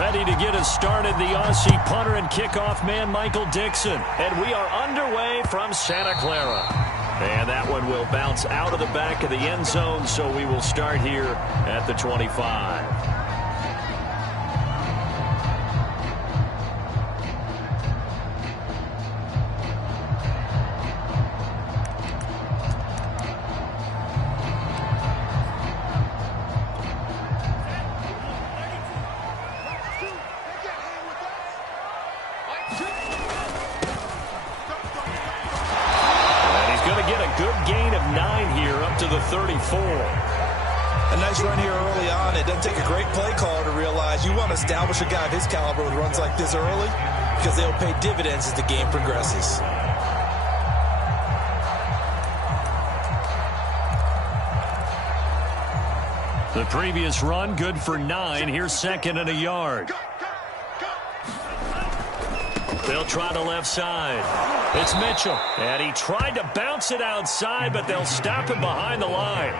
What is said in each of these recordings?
Ready to get us started, the Aussie punter and kickoff man, Michael Dixon. And we are underway from Santa Clara. And that one will bounce out of the back of the end zone, so we will start here at the 25. To the 34. A nice run here early on. It doesn't take a great play caller to realize you want to establish a guy of his caliber with runs like this early because they'll pay dividends as the game progresses. The previous run good for 9. Here's second and a yard. They'll try the left side. It's Mitchell. And he tried to bounce it outside, but they'll stop him behind the line.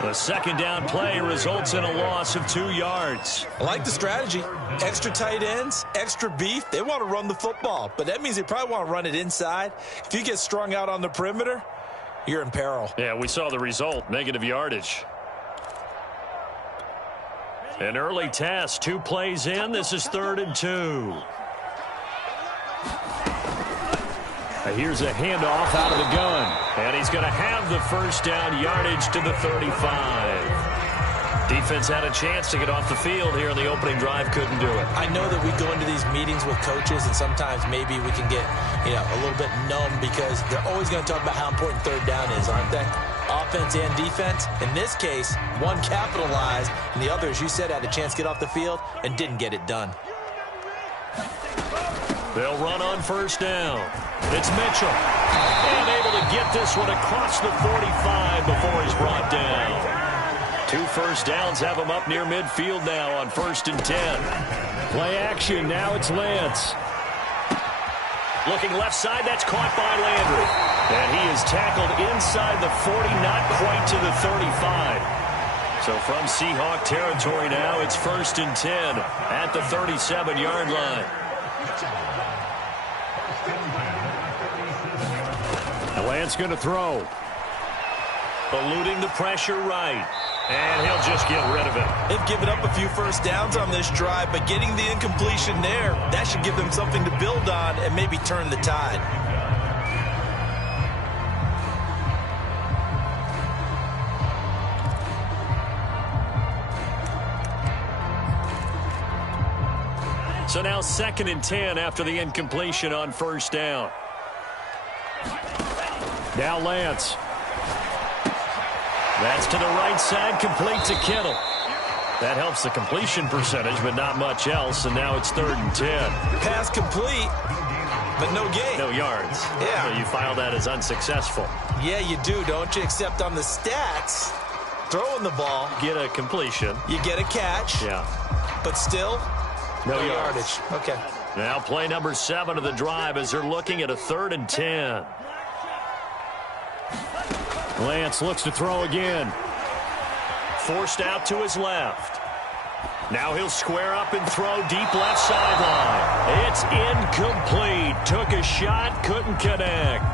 The second down play results in a loss of 2 yards. I like the strategy. Extra tight ends, extra beef. They want to run the football, but that means they probably want to run it inside. If you get strung out on the perimeter, you're in peril. Yeah, we saw the result, negative yardage. An early test, 2 plays in. This is 3rd and 2. Here's a handoff out of the gun. And he's going to have the first down yardage to the 35. Defense had a chance to get off the field here in the opening drive. Couldn't do it. I know that we go into these meetings with coaches, and sometimes maybe we can get a little bit numb because they're always going to talk about how important third down is, aren't they? Offense and defense. In this case, one capitalized, and the other, as you said, had a chance to get off the field and didn't get it done. They'll run on first down. It's Mitchell. And able to get this one across the 45 before he's brought down. 2 first downs have him up near midfield now on 1st and 10. Play action. Now it's Lance. Looking left side. That's caught by Landry. And he is tackled inside the 40, not quite to the 35. So from Seahawk territory now, it's 1st and 10 at the 37-yard line. Lance going to throw. Eluding the pressure right. And he'll just get rid of it. They've given up a few first downs on this drive, but getting the incompletion there, that should give them something to build on and maybe turn the tide. So now 2nd and 10 after the incompletion on first down. Now Lance. That's to the right side, complete to Kittle. That helps the completion percentage, but not much else, and now it's 3rd and 10. Pass complete, but no gain. No yards. Yeah. So you file that as unsuccessful. Yeah, you do, don't you? Except on the stats, throwing the ball. Get a completion. You get a catch. Yeah. But still, no yardage. Okay. Now play number 7 of the drive as they're looking at a 3rd and 10. Lance looks to throw again. Forced out to his left. Now he'll square up and throw deep left sideline. It's incomplete. Took a shot, couldn't connect.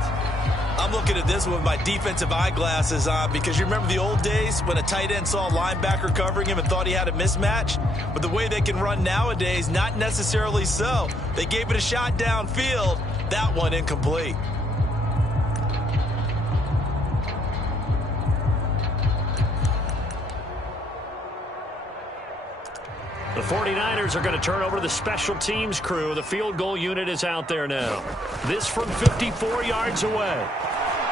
I'm looking at this with my defensive eyeglasses on because you remember the old days when a tight end saw a linebacker covering him and thought he had a mismatch? But the way they can run nowadays, not necessarily so. They gave it a shot downfield. That one incomplete. The 49ers are going to turn over to the special teams crew. The field goal unit is out there now. This from 54 yards away.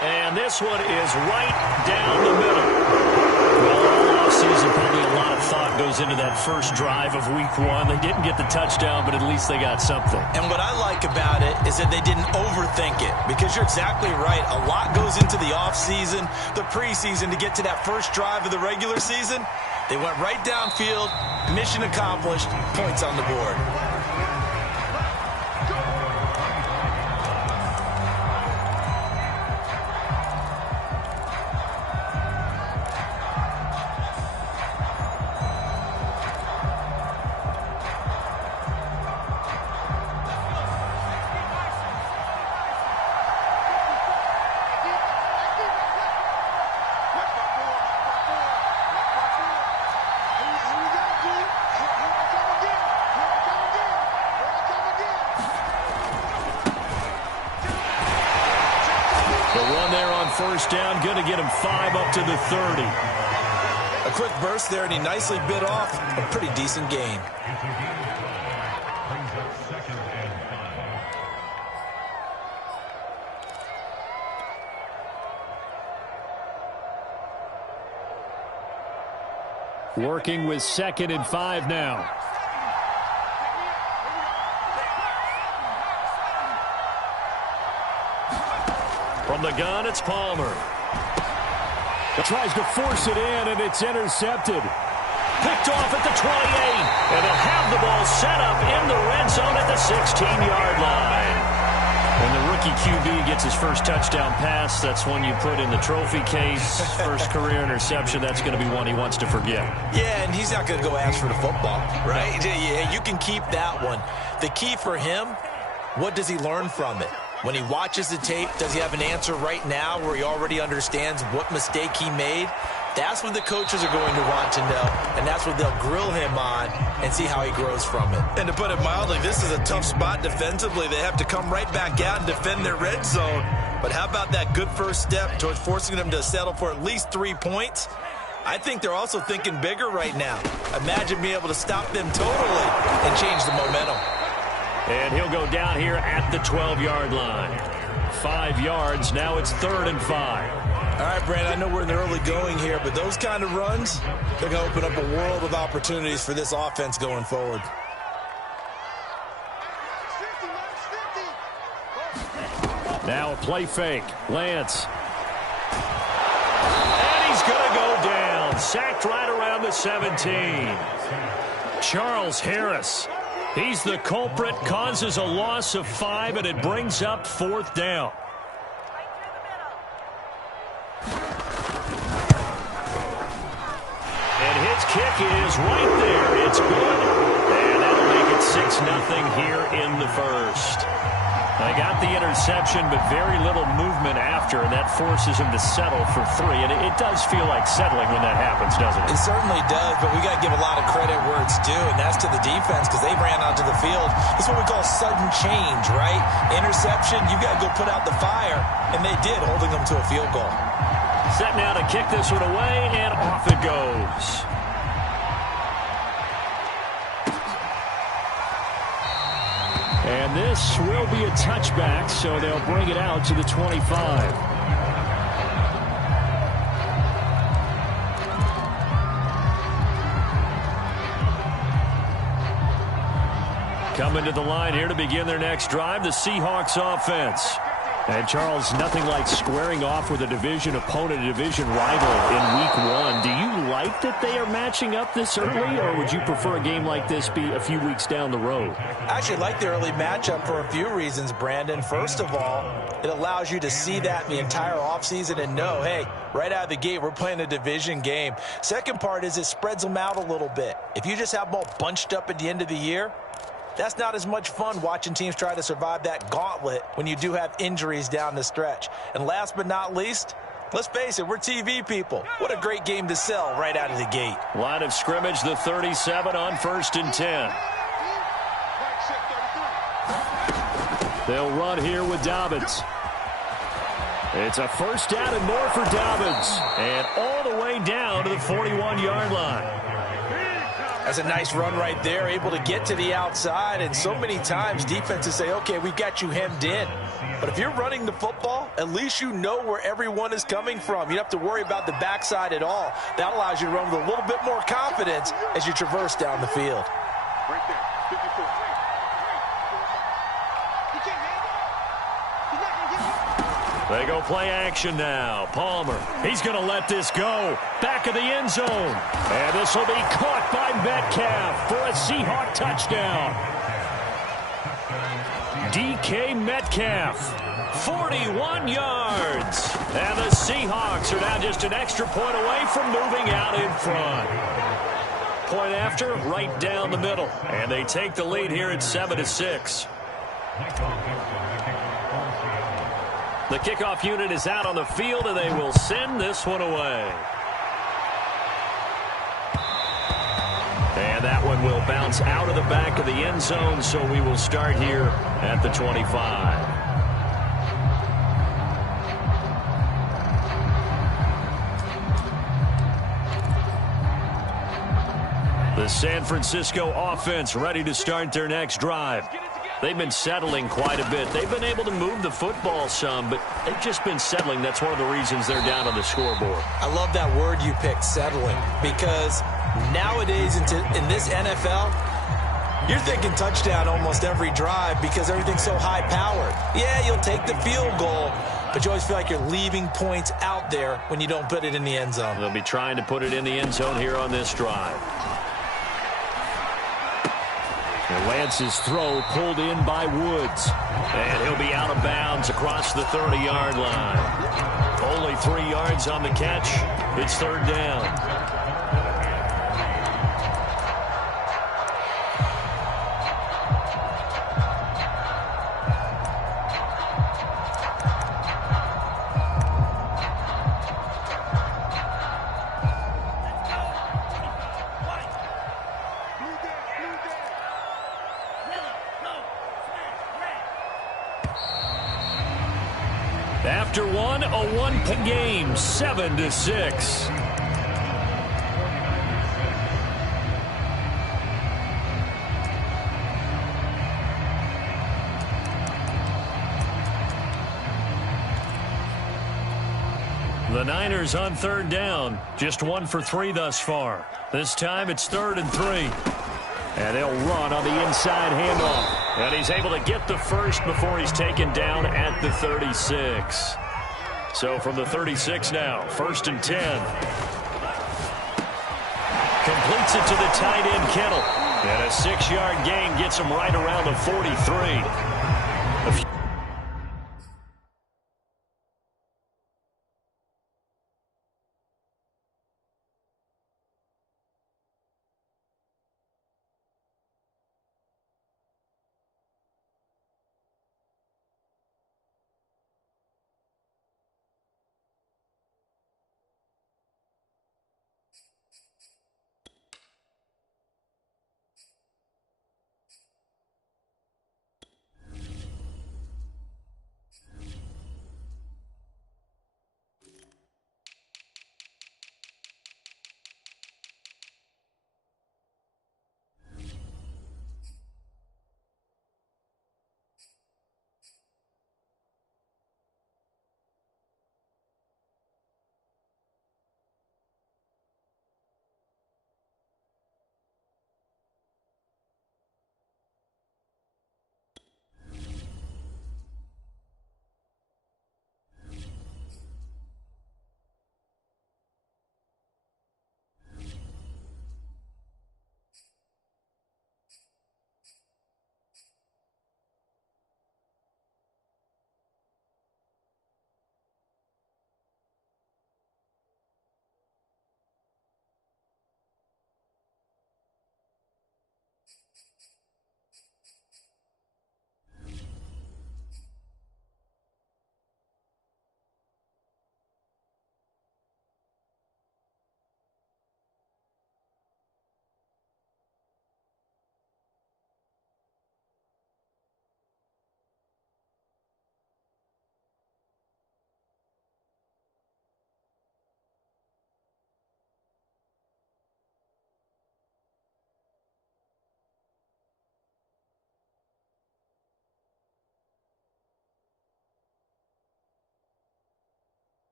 And this one is right down the middle. Well, all offseason, probably a lot of thought goes into that first drive of week 1. They didn't get the touchdown, but at least they got something. And what I like about it is that they didn't overthink it, because you're exactly right. A lot goes into the offseason, the preseason to get to that first drive of the regular season. They went right downfield, mission accomplished, points on the board. The run there on first down, going to get him 5 up to the 30. A quick burst there, and he nicely bit off a pretty decent gain. Working with 2nd and 5 now. From the gun, it's Palmer. Tries to force it in, and it's intercepted. Picked off at the 28. And they'll have the ball set up in the red zone at the 16-yard line. When the rookie QB gets his first touchdown pass, that's one you put in the trophy case. First career interception, that's going to be one he wants to forget. Yeah, and he's not going to go ask for the football, right? Yeah, you can keep that one. The key for him, what does he learn from it? When he watches the tape, does he have an answer right now where he already understands what mistake he made? That's what the coaches are going to want to know, and that's what they'll grill him on and see how he grows from it. And to put it mildly, this is a tough spot defensively. They have to come right back out and defend their red zone. But how about that good first step towards forcing them to settle for at least 3 points? I think they're also thinking bigger right now. Imagine being able to stop them totally and change the momentum. And he'll go down here at the 12-yard line. 5 yards, now it's 3rd and 5. All right, Brandon, I know we're in the early going here, but those kind of runs, they're going to open up a world of opportunities for this offense going forward. Now a play fake. Lance. And he's going to go down. Sacked right around the 17. Charles Harris. He's the culprit, causes a loss of 5, and it brings up 4th down. And his kick is right there. It's good. And that'll make it 6-0 here in the first. They got the interception, but very little movement after, and that forces him to settle for 3. And it does feel like settling when that happens, doesn't it? It certainly does, but we got to give a lot of credit where it's due, and that's to the defense because they ran onto the field. It's what we call sudden change, right? Interception, you got to go put out the fire, and they did, holding them to a field goal. Set now to kick this one away, and off it goes. And this will be a touchback, so they'll bring it out to the 25. Coming to the line here to begin their next drive, the Seahawks offense. And, Charles, nothing like squaring off with a division opponent, a division rival in Week 1. Do you like that they are matching up this early, or would you prefer a game like this be a few weeks down the road? I actually like the early matchup for a few reasons, Brandon. First of all, it allows you to see that the entire offseason and know, hey, right out of the gate, we're playing a division game. Second part is it spreads them out a little bit. If you just have them all bunched up at the end of the year, that's not as much fun watching teams try to survive that gauntlet when you do have injuries down the stretch. And last but not least, let's face it, we're TV people. What a great game to sell right out of the gate. Line of scrimmage, the 37 on 1st and 10. They'll run here with Dobbins. It's a first down and more for Dobbins. And all the way down to the 41-yard line. That's a nice run right there, able to get to the outside. And so many times defenses say, okay, we've got you hemmed in. But if you're running the football, at least you know where everyone is coming from. You don't have to worry about the backside at all. That allows you to run with a little bit more confidence as you traverse down the field. Right there, 54. They go play action now. Palmer, he's going to let this go. Back of the end zone. And this will be caught by Metcalf for a Seahawk touchdown. DK Metcalf, 41 yards. And the Seahawks are now just an extra point away from moving out in front. Point after, right down the middle. And they take the lead here at 7-6. The kickoff unit is out on the field, and they will send this one away. And that one will bounce out of the back of the end zone, so we will start here at the 25. The San Francisco offense ready to start their next drive. They've been settling quite a bit. They've been able to move the football some, but they've just been settling. That's one of the reasons they're down on the scoreboard. I love that word you picked, settling, because nowadays in this NFL, you're thinking touchdown almost every drive because everything's so high-powered. Yeah, you'll take the field goal, but you always feel like you're leaving points out there when you don't put it in the end zone. They'll be trying to put it in the end zone here on this drive. And Lance's throw pulled in by Woods. And he'll be out of bounds across the 30-yard line. Only 3 yards on the catch. It's third down. After one, a one-point game, 7-6. The Niners on third down, just 1 for 3 thus far. This time it's 3rd and 3. And they'll run on the inside handoff. And he's able to get the first before he's taken down at the 36. So from the 36 now, 1st and 10. Completes it to the tight end, Kittle. And a 6-yard gain gets him right around the 43.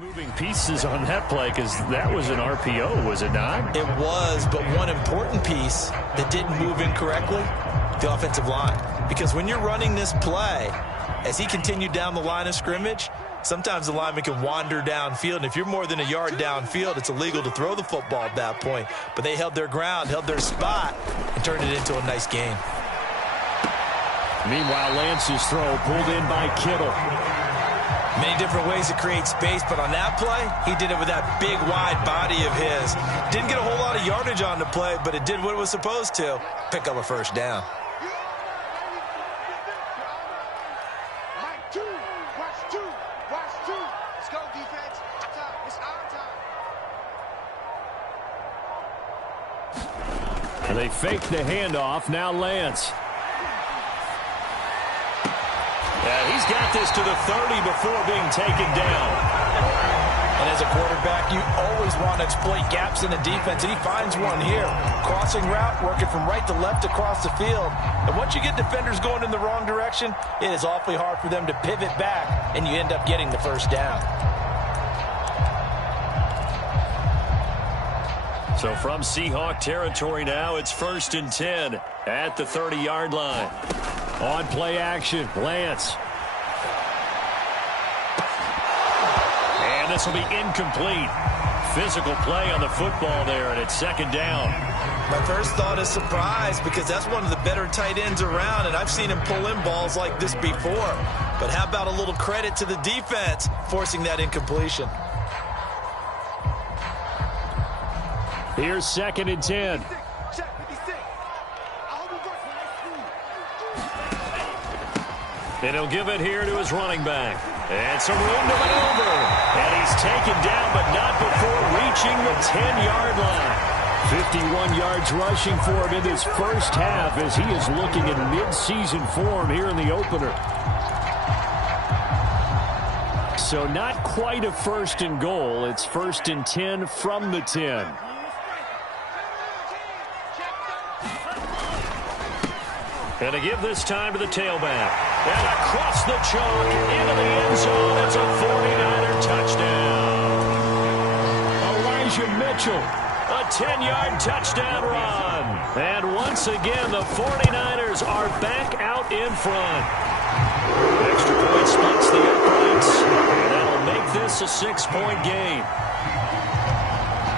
Moving pieces on that play, because that was an RPO, was it not? It was, but one important piece that didn't move incorrectly, the offensive line. Because when you're running this play, as he continued down the line of scrimmage, sometimes the lineman can wander downfield. And if you're more than a yard downfield, it's illegal to throw the football at that point. But they held their ground, held their spot, and turned it into a nice game. Meanwhile, Lance's throw pulled in by Kittle. Many different ways to create space, but on that play, he did it with that big, wide body of his. Didn't get a whole lot of yardage on the play, but it did what it was supposed to. Pick up a first down. Let's go, defense. It's our time. And they fake the handoff. Now Lance. Yeah, he's got this to the 30 before being taken down. And as a quarterback, you always want to exploit gaps in the defense, and he finds one here. Crossing route, working from right to left across the field. And once you get defenders going in the wrong direction, it is awfully hard for them to pivot back, and you end up getting the first down. So from Seahawk territory now, it's 1st and 10 at the 30-yard line. On play action, Lance. And this will be incomplete. Physical play on the football there, and it's 2nd down. My first thought is surprise, because that's one of the better tight ends around, and I've seen him pull in balls like this before. But how about a little credit to the defense forcing that incompletion? Here's 2nd and 10. And he'll give it here to his running back. And some room to maneuver. And he's taken down, but not before reaching the 10-yard line. 51 yards rushing for him in this first half as he is looking in mid-season form here in the opener. So not quite a 1st and goal. It's 1st and 10 from the 10. And to give this time to the tailback. And across the chalk into the end zone. It's a 49er touchdown. Elijah Mitchell, a 10-yard touchdown run. And once again, the 49ers are back out in front. Extra point splits the uprights. And that'll make this a 6-point game.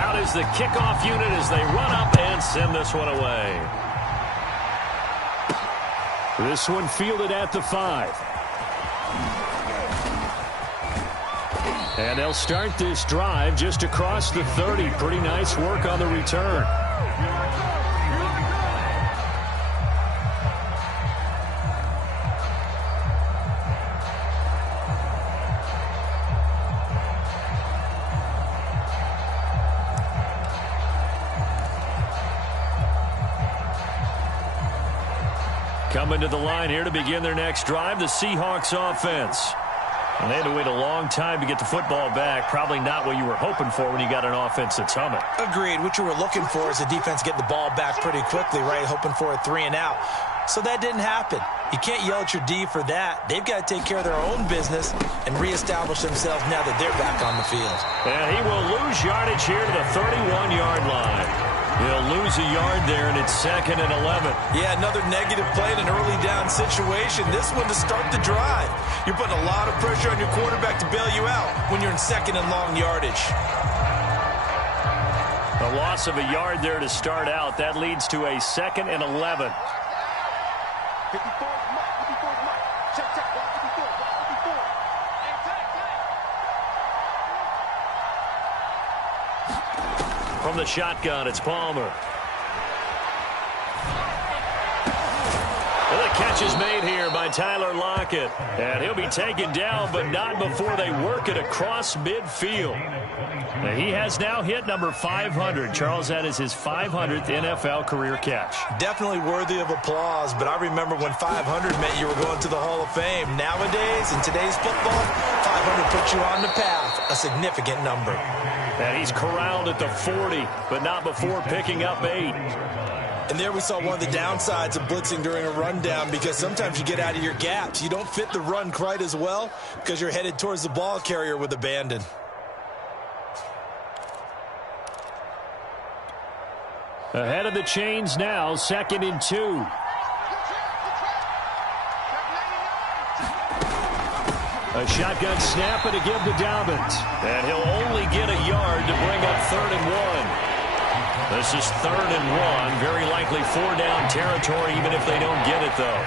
Out is the kickoff unit as they run up and send this one away. This one fielded at the 5. And they'll start this drive just across the 30. Pretty nice work on the return. Coming to the line here to begin their next drive, the Seahawks offense. And they had to wait a long time to get the football back. Probably not what you were hoping for when you got an offense that's humming. Agreed. What you were looking for is the defense getting the ball back pretty quickly, right? Hoping for a 3-and-out. So that didn't happen. You can't yell at your D for that. They've got to take care of their own business and reestablish themselves now that they're back on the field. And he will lose yardage here to the 31-yard line. He'll lose a yard there, and it's 2nd and 11. Yeah, another negative play in an early down situation. This one to start the drive. You're putting a lot of pressure on your quarterback to bail you out when you're in 2nd and long yardage. A loss of a yard there to start out. That leads to a 2nd and 11. 54 mark. Check, 54. From the shotgun, it's Palmer. And the catch is made here by Tyler Lockett. And he'll be taken down, but not before they work it across midfield. And he has now hit number 500. Charles, that is his 500th NFL career catch. Definitely worthy of applause, but I remember when 500 meant you were going to the Hall of Fame. Nowadays, in today's football, 500 puts you on the path, a significant number. And he's corralled at the 40, but not before picking up 8. And there we saw one of the downsides of blitzing during a rundown, because sometimes you get out of your gaps. You don't fit the run quite as well because you're headed towards the ball carrier with abandon. Ahead of the chains now, 2nd and 2. A shotgun snap and a give to Dobbins. And he'll only get a yard to bring up 3rd and 1. This is 3rd and 1. Very likely 4-down territory, even if they don't get it, though.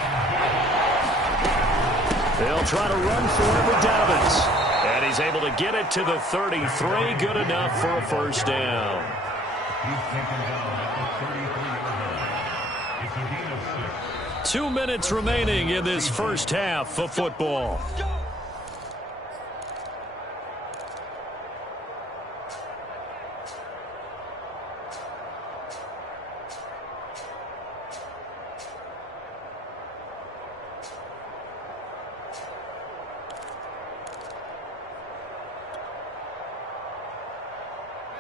They'll try to run for it with Dobbins. And he's able to get it to the 33. Good enough for a first down. 2 minutes remaining in this first half of football.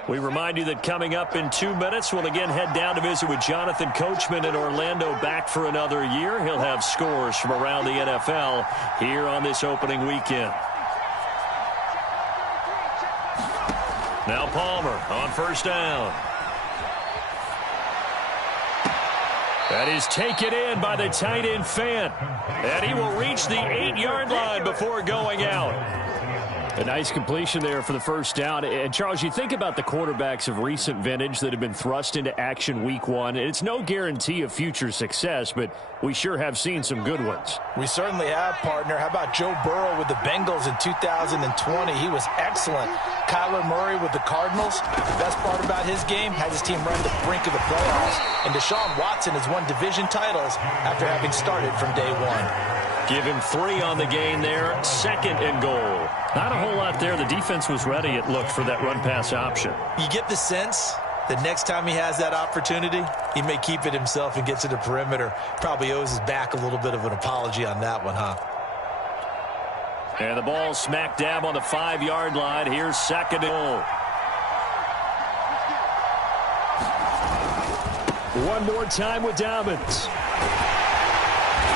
We remind you that coming up in 2 minutes, we'll again head down to visit with Jonathan Coachman in Orlando, back for another year. He'll have scores from around the NFL here on this opening weekend. Now Palmer on first down. That is taken in by the tight end Fant. And he will reach the 8-yard line before going out. A nice completion there for the first down. And, Charles, you think about the quarterbacks of recent vintage that have been thrust into action week one. It's no guarantee of future success, but we sure have seen some good ones. We certainly have, partner. How about Joe Burrow with the Bengals in 2020? He was excellent. Kyler Murray with the Cardinals. The best part about his game, had his team run to the brink of the playoffs. And Deshaun Watson has won division titles after having started from day one. Give him 3 on the gain there. Second and goal. Not a whole lot there. The defense was ready, it looked, for that run-pass option. You get the sense that next time he has that opportunity, he may keep it himself and get to the perimeter. Probably owes his back a little bit of an apology on that one, huh? And the ball smack dab on the 5-yard line. Here's second and goal. One more time with Dobbins.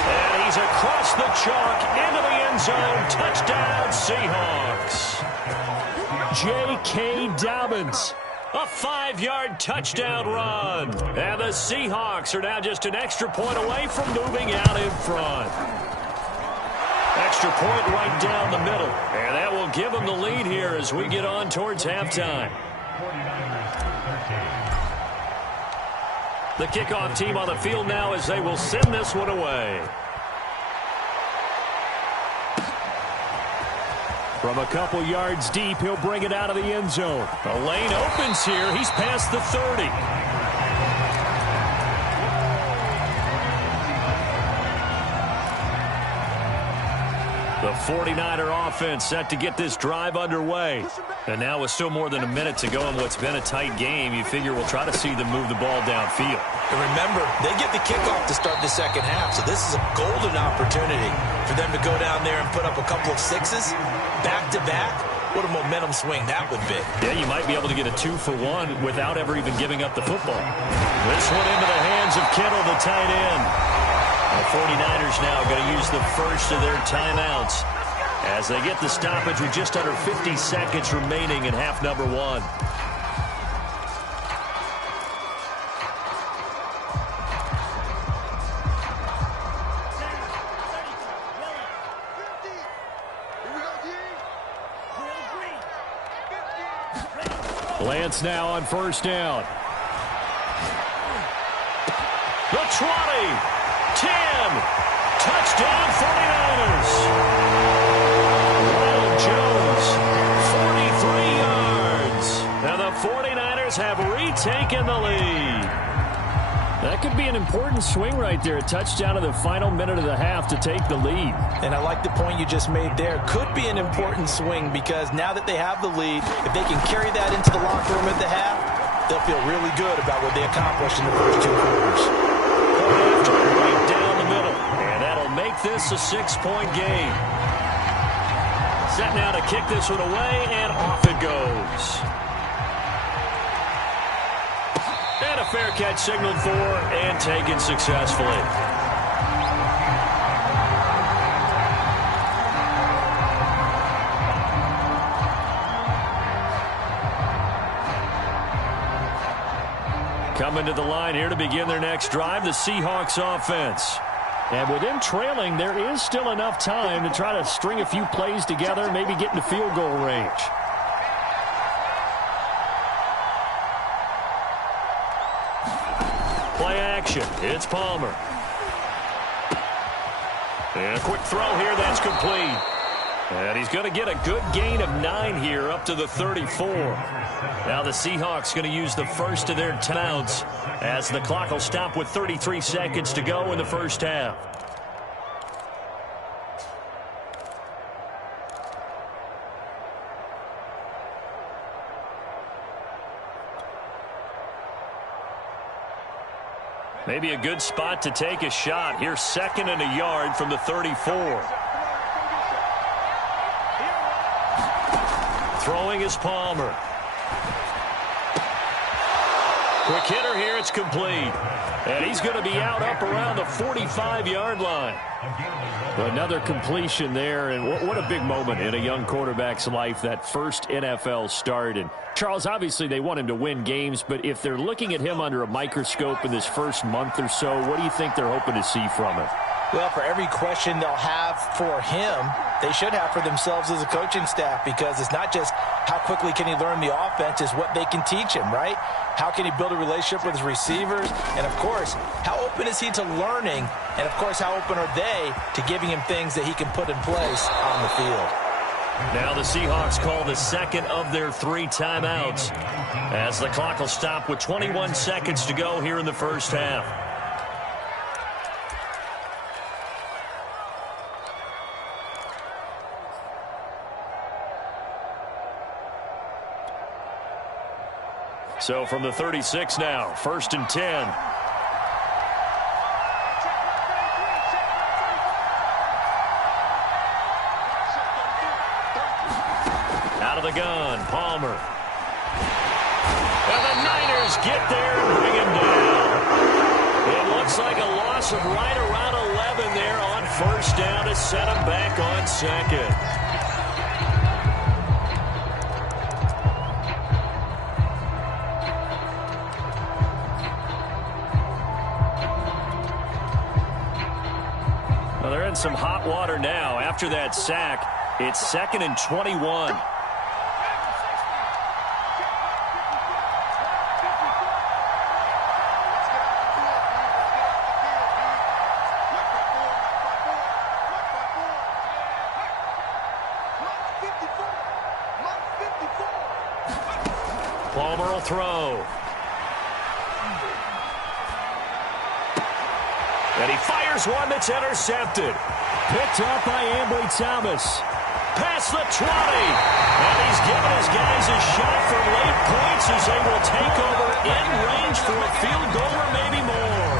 And he's across the chalk into the end zone. Touchdown, Seahawks. J.K. Dobbins. A 5-yard touchdown run. And the Seahawks are now just an extra point away from moving out in front. Extra point right down the middle. And that will give them the lead here as we get on towards halftime. The kickoff team on the field now as they will send this one away. From a couple yards deep, he'll bring it out of the end zone. The lane opens here. He's past the 30. The 49er offense set to get this drive underway. And now with still more than a minute to go in what's been a tight game, you figure we'll try to see them move the ball downfield. And remember, they get the kickoff to start the second half, so this is a golden opportunity for them to go down there and put up a couple of sixes back-to-back. What a momentum swing that would be. Yeah, you might be able to get a 2-for-1 without ever even giving up the football. This one into the hands of Kittle, the tight end. The 49ers now going to use the first of their timeouts as they get the stoppage with just under 50 seconds remaining in half number 1. Lance now on first down. The 20, 10, touchdown 49ers. Ronald Jones, 43 yards. Now the 49ers have retaken the lead. That could be an important swing right there. A touchdown in the final minute of the half to take the lead. And I like the point you just made there. Could be an important swing because now that they have the lead, if they can carry that into the locker room at the half, they'll feel really good about what they accomplished in the first 2 quarters. After right down the middle. And that'll make this a 6-point game. Set now to kick this one away, and off it goes. And a fair catch signaled for and taken successfully. Coming to the line here to begin their next drive, the Seahawks offense. And with them trailing, there is still enough time to try to string a few plays together, maybe get into field goal range. Play action. It's Palmer. And a quick throw here, that's complete. And he's going to get a good gain of 9 here up to the 34. Now the Seahawks going to use the first of their timeouts as the clock will stop with 33 seconds to go in the first half. Maybe a good spot to take a shot. Here's 2nd and a yard from the 34. Throwing is Palmer. Quick hitter here, it's complete. And he's going to be out up around the 45-yard line. Another completion there, and what a big moment in a young quarterback's life, that first NFL start. And Charles, obviously they want him to win games, but if they're looking at him under a microscope in this first month or so, what do you think they're hoping to see from him? Well, for every question they'll have for him, they should have for themselves as a coaching staff, because it's not just how quickly can he learn the offense, it's what they can teach him, right? How can he build a relationship with his receivers? And, of course, how open is he to learning? And, of course, how open are they to giving him things that he can put in place on the field? Now the Seahawks call the second of their 3 timeouts as the clock will stop with 21 seconds to go here in the first half. So from the 36 now, 1st and 10. Out of the gun, Palmer. And the Niners get there and bring him down. It looks like a loss of right around 11 there on 1st down to set him back on 2nd. They're in some hot water now. After that sack, it's 2nd and 21. Palmer will throw. And he fires one that's intercepted. Picked up by Ambry Thomas. Past the 20. And he's given his guys a shot for late points as they will take over in range for a field goal or maybe more.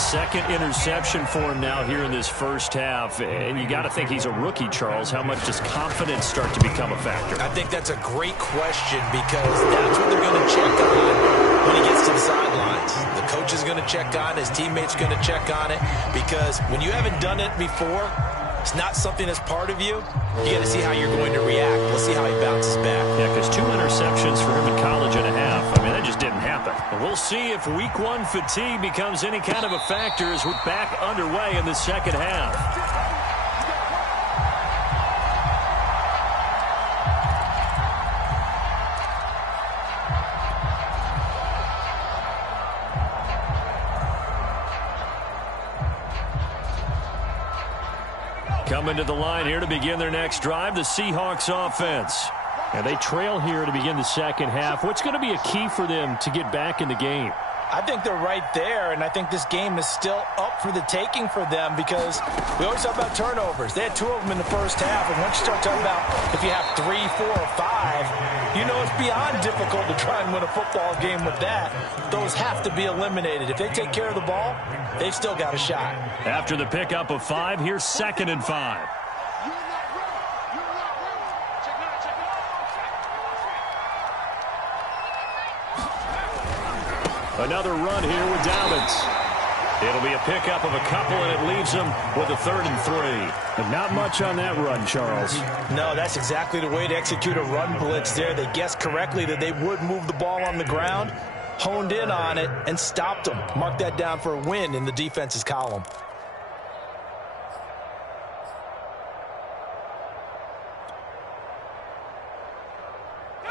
2nd interception for him now here in this first half. And you got to think he's a rookie, Charles. How much does confidence start to become a factor? I think that's a great question, because that's what they're going to check on when he gets to the sidelines. The coach is going to check on, his teammates are going to check on it, because when you haven't done it before, it's not something that's part of you. You got to see how you're going to react. Let's see how he bounces back. Yeah, because 2 interceptions for him in college and a half. I mean, that just didn't happen. And we'll see if week 1 fatigue becomes any kind of a factor as we're back underway in the second half. Coming to the line here to begin their next drive, the Seahawks offense. And they trail here to begin the second half. What's going to be a key for them to get back in the game? I think they're right there, and I think this game is still up for the taking for them, because we always talk about turnovers. They had 2 of them in the first half, and once you start talking about if you have 3, 4, or 5, you know it's beyond difficult to try and win a football game with that. Those have to be eliminated. If they take care of the ball, they've still got a shot. After the pickup of 5, here's 2nd and 5. Another run here with Dobbins. It'll be a pickup of a couple, and it leaves them with a 3rd and 3. And not much on that run, Charles. No, that's exactly the way to execute a run blitz there. They guessed correctly that they would move the ball on the ground, honed in on it, and stopped them. Mark that down for a win in the defense's column.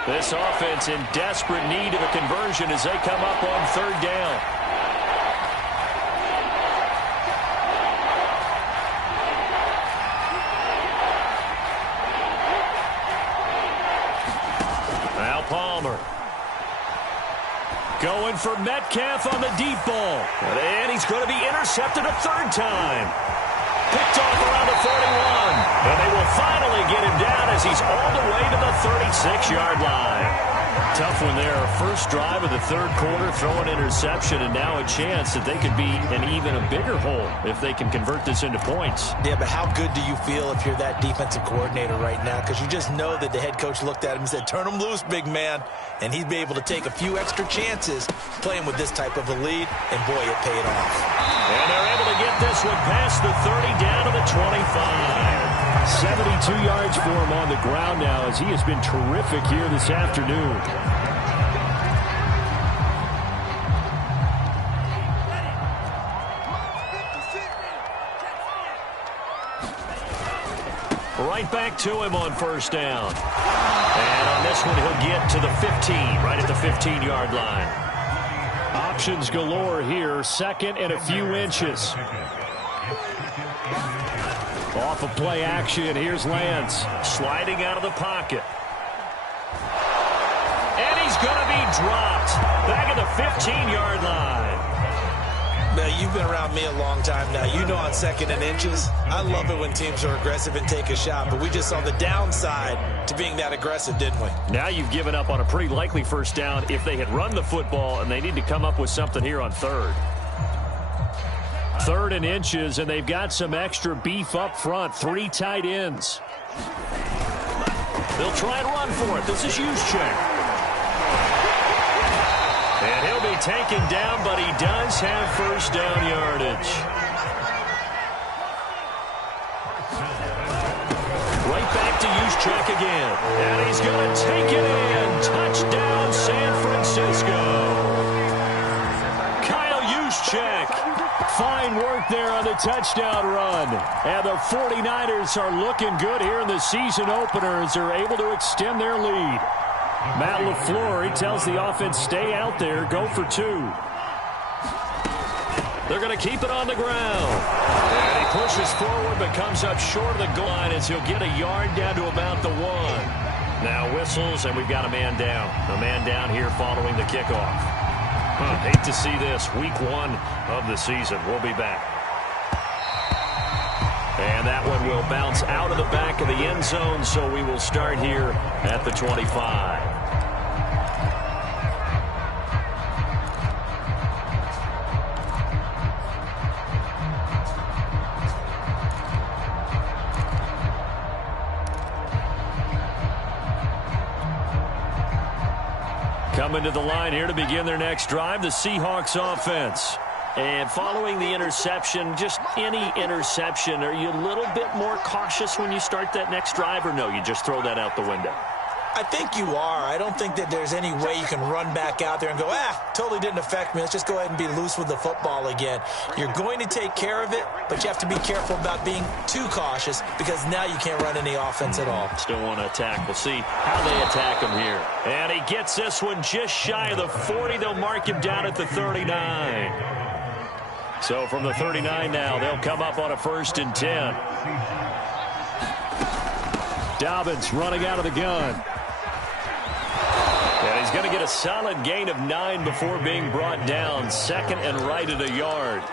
This offense in desperate need of a conversion as they come up on 3rd down. Going for Metcalf on the deep ball. And he's going to be intercepted a third time. Picked off around the 41. And they will finally get him down as he's all the way to the 36-yard line. Tough one there. First drive of the third quarter, throw an interception, and now a chance that they could be in even a bigger hole if they can convert this into points. Yeah, but how good do you feel if you're that defensive coordinator right now? Because you just know that the head coach looked at him and said, turn him loose, big man. And he'd be able to take a few extra chances playing with this type of a lead, and boy, it paid off. And they're able to get this one past the 30 down to the 25. 72 yards for him on the ground now as he has been terrific here this afternoon. Right back to him on first down. And on this one, he'll get to the 15, right at the 15-yard line. Options galore here, second and a few inches. Off of play action, here's Lance. Sliding out of the pocket. And he's going to be dropped. Back at the 15-yard line. Now, you've been around me a long time now. You know on second and inches, I love it when teams are aggressive and take a shot. But we just saw the downside to being that aggressive, didn't we? Now you've given up on a pretty likely first down if they had run the football, and they need to come up with something here on third. Third and inches, and they've got some extra beef up front. 3 tight ends. They'll try and run for it. This is Juszczyk. And he'll be taken down, but he does have first down yardage. Right back to Juszczyk again. And he's going to take it in. Touchdown, San Francisco. Kyle Juszczyk. Fine work there on the touchdown run. And the 49ers are looking good here in the season opener as they're able to extend their lead. Matt LaFleur, he tells the offense, stay out there, go for 2. They're going to keep it on the ground. And he pushes forward but comes up short of the goal line as he'll get a yard down to about the 1. Now whistles, and we've got a man down. A man down here following the kickoff. Hate to see this. Week 1 of the season. We'll be back. And that one will bounce out of the back of the end zone, so we will start here at the 25. Coming to the line here to begin their next drive, the Seahawks offense. And following the interception, just any interception, are you a little bit more cautious when you start that next drive, or no, you just throw that out the window? I think you are. I don't think that there's any way you can run back out there and go, totally didn't affect me. Let's just go ahead and be loose with the football again. You're going to take care of it, but you have to be careful about being too cautious because now you can't run any offense at all. Still want to attack. We'll see how they attack him here. And he gets this one just shy of the 40. They'll mark him down at the 39. So from the 39 now, they'll come up on a 1st and 10. Dobbins running out of the gun. And he's going to get a solid gain of 9 before being brought down. 2nd and right at a yard.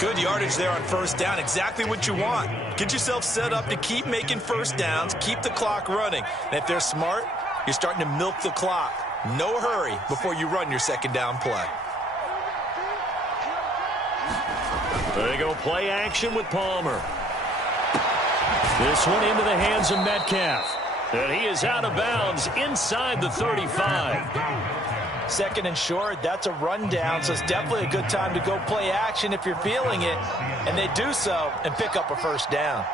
Good yardage there on first down. Exactly what you want. Get yourself set up to keep making first downs, keep the clock running. And if they're smart, you're starting to milk the clock. No hurry before you run your 2nd down play. There you go, play action with Palmer. This one into the hands of Metcalf. And he is out of bounds inside the 35. 2nd and short, that's a rundown, so it's definitely a good time to go play action if you're feeling it. And they do so and pick up a first down.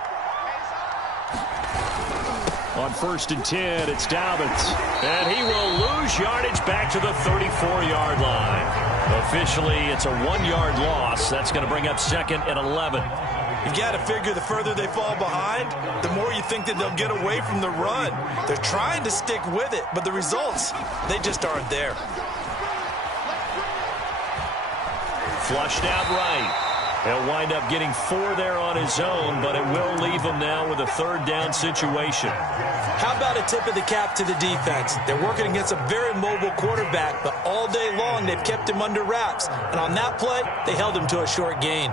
On 1st and 10, it's Dobbins. And he will lose yardage back to the 34-yard line. Officially, it's a 1-yard loss. That's going to bring up 2nd and 11. You've got to figure the further they fall behind, the more you think that they'll get away from the run. They're trying to stick with it, but the results, they just aren't there. Flushed out right. He'll wind up getting 4 there on his own, but it will leave him now with a 3rd down situation. How about a tip of the cap to the defense? They're working against a very mobile quarterback, but all day long they've kept him under wraps. And on that play, they held him to a short gain.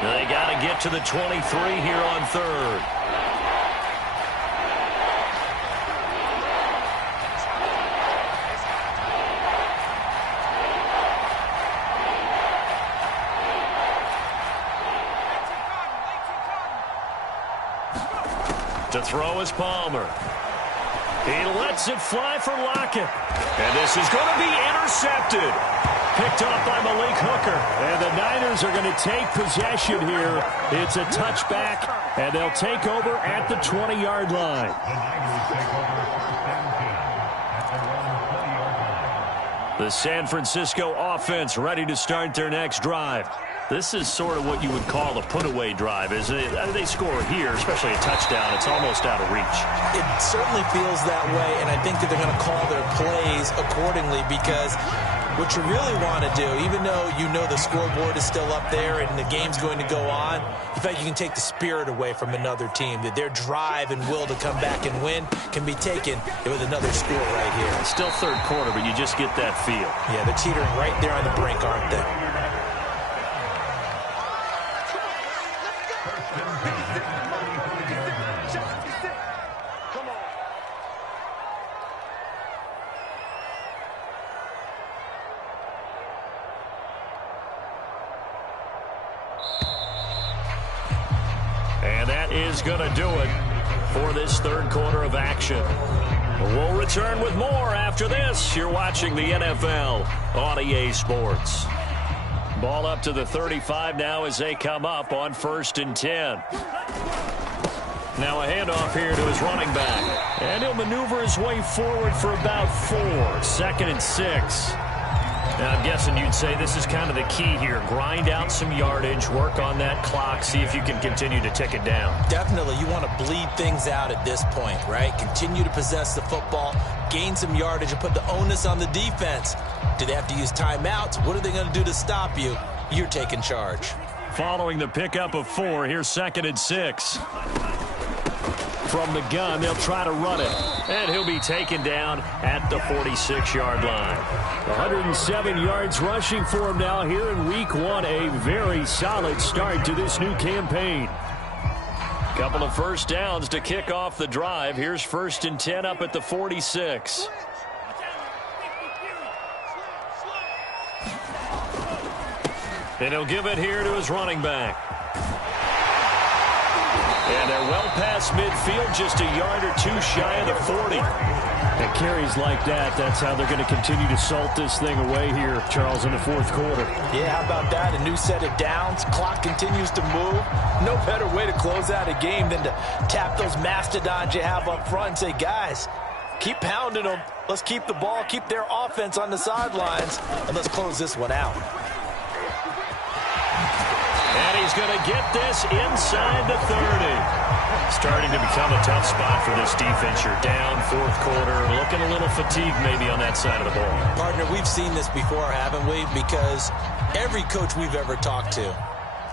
They got to get to the 23 here on 3rd. To throw is Palmer. He lets it fly for Lockett. And this is going to be intercepted. Picked off by Malik Hooker. And the Niners are going to take possession here. It's a touchback, and they'll take over at the 20-yard line. The San Francisco offense ready to start their next drive. This is sort of what you would call a put-away drive, isn't it? They score here, especially a touchdown. It's almost out of reach. It certainly feels that way, and I think that they're going to call their plays accordingly because what you really want to do, even though you know the scoreboard is still up there and the game's going to go on, you feel like you can take the spirit away from another team, that their drive and will to come back and win can be taken with another score right here. It's still 3rd quarter, but you just get that feel. Yeah, they're teetering right there on the brink, aren't they? And that is going to do it for this 3rd quarter of action. We'll return with more after this. You're watching the NFL on EA Sports. Ball up to the 35 now as they come up on 1st and 10. Now a handoff here to his running back. And he'll maneuver his way forward for about 4. 2nd and 6. Now, I'm guessing you'd say this is kind of the key here. Grind out some yardage, work on that clock, see if you can continue to tick it down. Definitely. You want to bleed things out at this point, right? Continue to possess the football, gain some yardage, and put the onus on the defense. Do they have to use timeouts? What are they going to do to stop you? You're taking charge. Following the pickup of 4, here's 2nd and 6. From the gun, they'll try to run it. And he'll be taken down at the 46-yard line. 107 yards rushing for him now here in Week 1. A very solid start to this new campaign. Couple of 1st downs to kick off the drive. Here's 1st and 10 up at the 46. And he'll give it here to his running back. And they're well past midfield, just a yard or 2 shy of the 40. And carries like that, that's how they're going to continue to salt this thing away here, Charles, in the 4th quarter. Yeah, how about that? A new set of downs. Clock continues to move. No better way to close out a game than to tap those mastodons you have up front and say, guys, keep pounding them. Let's keep the ball, keep their offense on the sidelines, and let's close this one out. And he's going to get this inside the 30. Starting to become a tough spot for this defense. You're down 4th quarter, looking a little fatigued maybe on that side of the ball. Partner, we've seen this before, haven't we? Because every coach we've ever talked to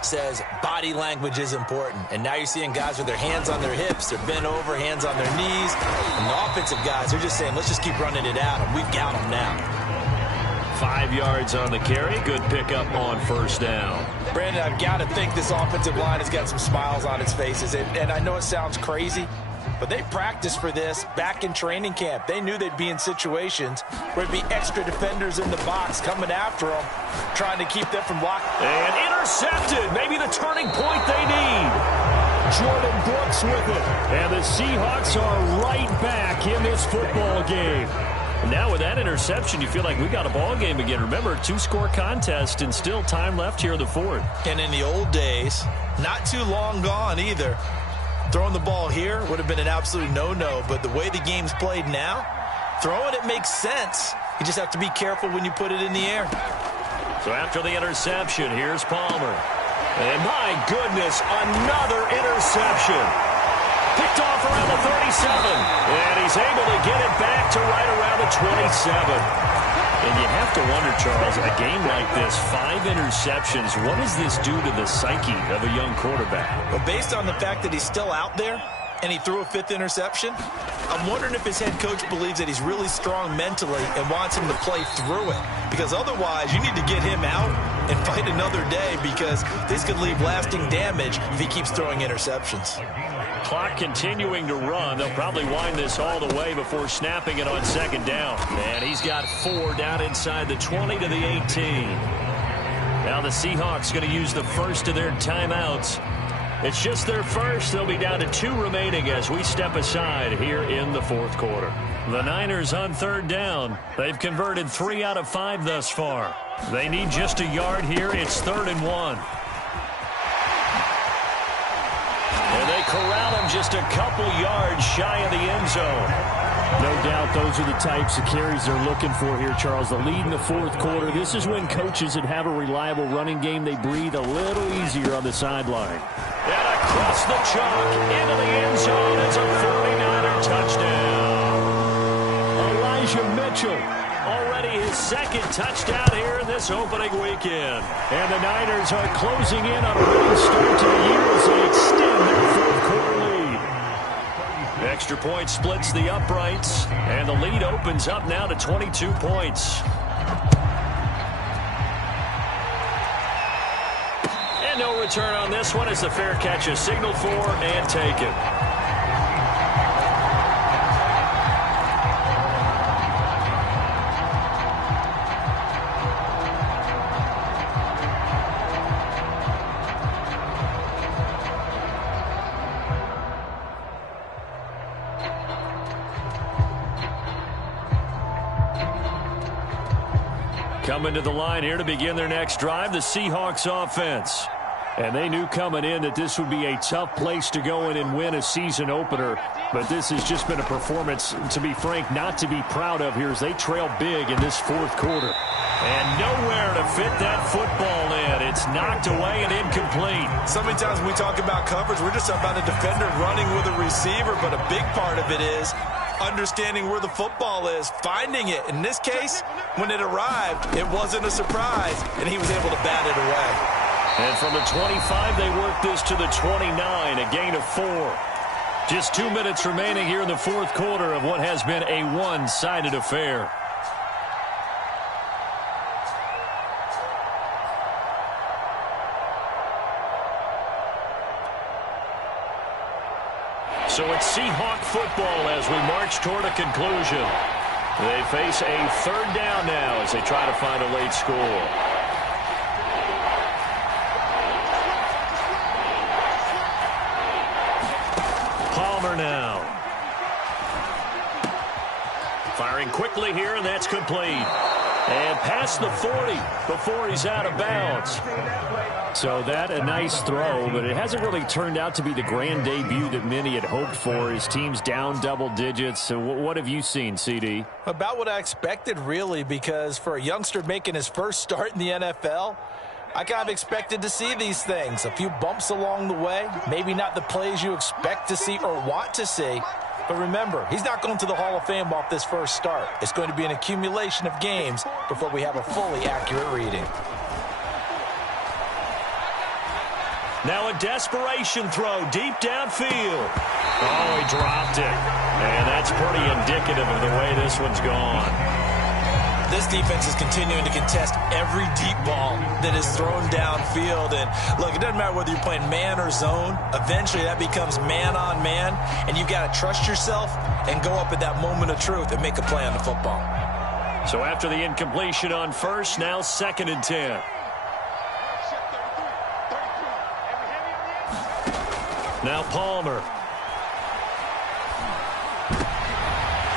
says body language is important. And now you're seeing guys with their hands on their hips, they're bent over, hands on their knees. And the offensive guys, they're just saying, let's just keep running it out, and we've got them now. 5 yards on the carry. Good pickup on 1st down. Brandon, I've got to think this offensive line has got some smiles on its faces. And I know it sounds crazy, but they practiced for this back in training camp. They knew they'd be in situations where there'd be extra defenders in the box coming after them, trying to keep them from blocking. And intercepted. Maybe the turning point they need. Jordan Brooks with it. And the Seahawks are right back in this football game. Now with that interception, you feel like we got a ball game again. Remember, 2-score contest and still time left here in the 4th. And in the old days, not too long gone either, throwing the ball here would have been an absolute no-no. But the way the game's played now, throwing it makes sense. You just have to be careful when you put it in the air. So after the interception, here's Palmer. And my goodness, another interception. Picked off around the 37. And he's able to get it back to right around the 27. And you have to wonder, Charles, a game like this, 5 interceptions, what does this do to the psyche of a young quarterback? Well, based on the fact that he's still out there and he threw a 5th interception, I'm wondering if his head coach believes that he's really strong mentally and wants him to play through it. Because otherwise, you need to get him out and fight another day, because this could leave lasting damage if he keeps throwing interceptions. Clock continuing to run. They'll probably wind this all the way before snapping it on 2nd down. And he's got 4 down inside the 20 to the 18. Now the Seahawks going to use the first of their timeouts. It's just their first. They'll be down to 2 remaining as we step aside here in the 4th quarter. The Niners on 3rd down. They've converted 3 out of 5 thus far. They need just a yard here. It's 3rd and 1. And they corral him just a couple yards shy of the end zone. No doubt those are the types of carries they're looking for here, Charles. The lead in the 4th quarter. This is when coaches that have a reliable running game, they breathe a little easier on the sideline. And across the chalk into the end zone. It's a 49er touchdown. Elijah Mitchell, already his 2nd touchdown here in this opening weekend. And the Niners are closing in on a winning start to the year as they extend their 4th quarter lead. Extra point splits the uprights, and the lead opens up now to 22 points. And no return on this one as the fair catch is signaled for and taken. Coming to the line here to begin their next drive, the Seahawks offense. And they knew coming in that this would be a tough place to go in and win a season opener. But this has just been a performance, to be frank, not to be proud of here as they trail big in this 4th quarter. And nowhere to fit that football in. It's knocked away and incomplete. So many times when we talk about coverage, we're just about a defender running with a receiver, but a big part of it is understanding where the football is, finding it. In this case, when it arrived, it wasn't a surprise, and he was able to bat it away. And from the 25, they work this to the 29, a gain of 4. Just 2 minutes remaining here in the 4th quarter of what has been a one-sided affair. So it's Seahawk football as we march toward a conclusion. They face a 3rd down now as they try to find a late score. Palmer now. Firing quickly here, and that's complete. And past the 40 before he's out of bounds. So that a nice throw, but it hasn't really turned out to be the grand debut that many had hoped for. His team's down double digits. So what have you seen, CD? About what I expected, really, because for a youngster making his first start in the NFL, I kind of expected to see these things. A few bumps along the way, maybe not the plays you expect to see or want to see. But remember, he's not going to the Hall of Fame off this first start. It's going to be an accumulation of games before we have a fully accurate reading. Now a desperation throw deep downfield. Oh, he dropped it. And that's pretty indicative of the way this one's gone. This defense is continuing to contest every deep ball that is thrown downfield. And look, it doesn't matter whether you're playing man or zone. Eventually that becomes man on man. And you've got to trust yourself and go up at that moment of truth and make a play on the football. So after the incompletion on first, now 2nd and 10. Now Palmer.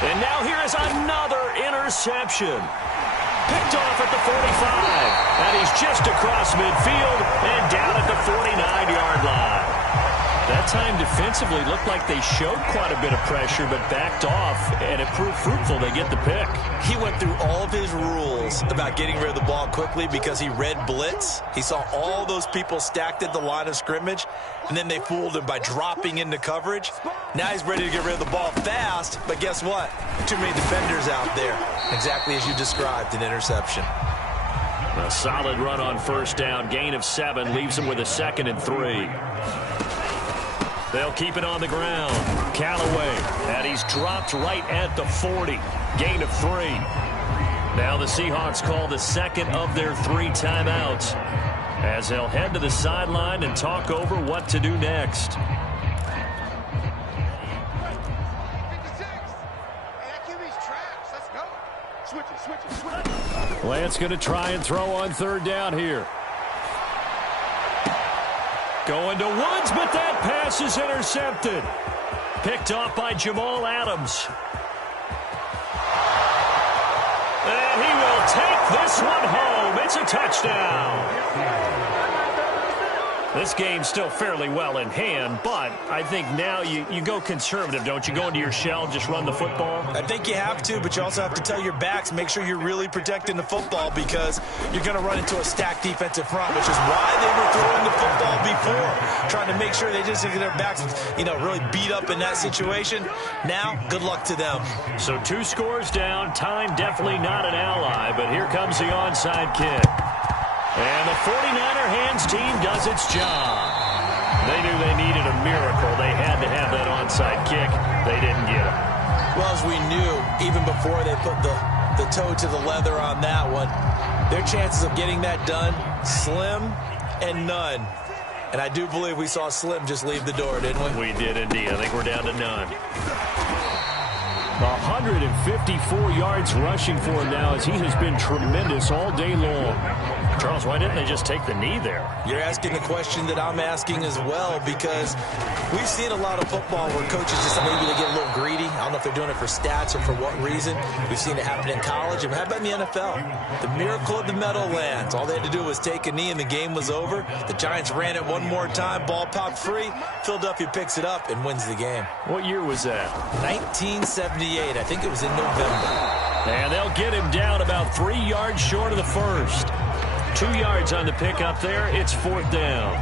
And now here is another interception. Picked off at the 45. And he's just across midfield and down at the 49-yard line. That time defensively looked like they showed quite a bit of pressure but backed off, and it proved fruitful. They get the pick. He went through all of his rules about getting rid of the ball quickly because he read blitz. He saw all those people stacked at the line of scrimmage, and then they fooled him by dropping into coverage. Now he's ready to get rid of the ball fast, but guess what? Too many defenders out there. Exactly as you described, an interception. A solid run on first down. Gain of 7 leaves them with a 2nd and 3. They'll keep it on the ground. Callaway, and he's dropped right at the 40. Gain of 3. Now the Seahawks call the 2nd of their 3 timeouts as they'll head to the sideline and talk over what to do next. Lance going to try and throw on 3rd down here. Going to Woods, but that pass is intercepted. Picked off by Jamal Adams. And he will take this one home. It's a touchdown. This game's still fairly well in hand, but I think now you go conservative, don't you? Go into your shell, just run the football? I think you have to, but you also have to tell your backs, make sure you're really protecting the football because you're going to run into a stacked defensive front, which is why they were throwing the football before, trying to make sure they just get their backs, really beat up in that situation. Now, good luck to them. So 2 scores down. Time definitely not an ally, but here comes the onside kick. And the 49er hands team does its job. They knew they needed a miracle. They had to have that onside kick. They didn't get it. Well, as we knew, even before they put the toe to the leather on that one, their chances of getting that done, slim and none. And I do believe we saw Slim just leave the door, didn't we? We did indeed. I think we're down to none. 154 yards rushing for him now as he has been tremendous all day long. Charles, why didn't they just take the knee there? You're asking the question that I'm asking as well, because we've seen a lot of football where coaches just maybe they get a little greedy. I don't know if they're doing it for stats or for what reason. We've seen it happen in college. And how about in the NFL? The miracle of the Meadowlands. All they had to do was take a knee and the game was over. The Giants ran it one more time. Ball popped free. Philadelphia picks it up and wins the game. What year was that? 1978. I think it was in November. And they'll get him down about 3 yards short of the first. 2 yards on the pickup there. It's 4th down.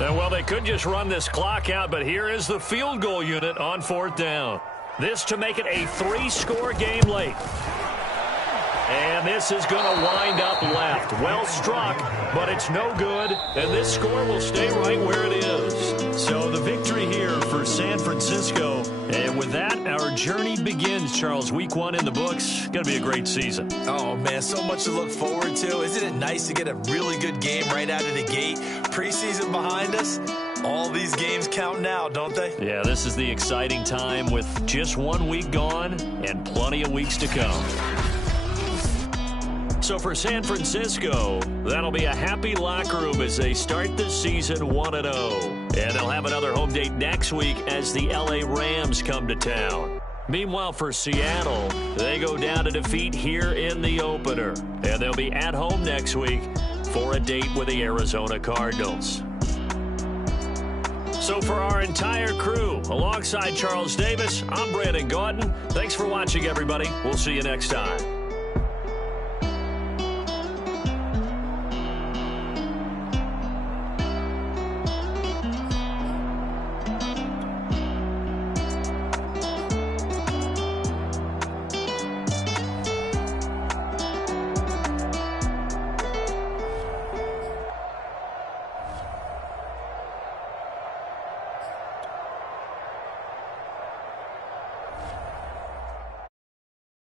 And well, they could just run this clock out, but here is the field goal unit on 4th down. This to make it a 3-score game late. And this is going to wind up left. Well struck, but it's no good. And this score will stay right where it is. So the victory here for San Francisco. And with that, our journey begins, Charles. Week 1 in the books. Going to be a great season. Oh, man, so much to look forward to. Isn't it nice to get a really good game right out of the gate? Preseason behind us. All these games count now, don't they? Yeah, this is the exciting time with just 1 week gone and plenty of weeks to come. So for San Francisco, that'll be a happy locker room as they start the season 1-0. And they'll have another home date next week as the LA Rams come to town. Meanwhile, for Seattle, they go down to defeat here in the opener. And they'll be at home next week for a date with the Arizona Cardinals. So for our entire crew, alongside Charles Davis, I'm Brandon Gautin. Thanks for watching, everybody. We'll see you next time.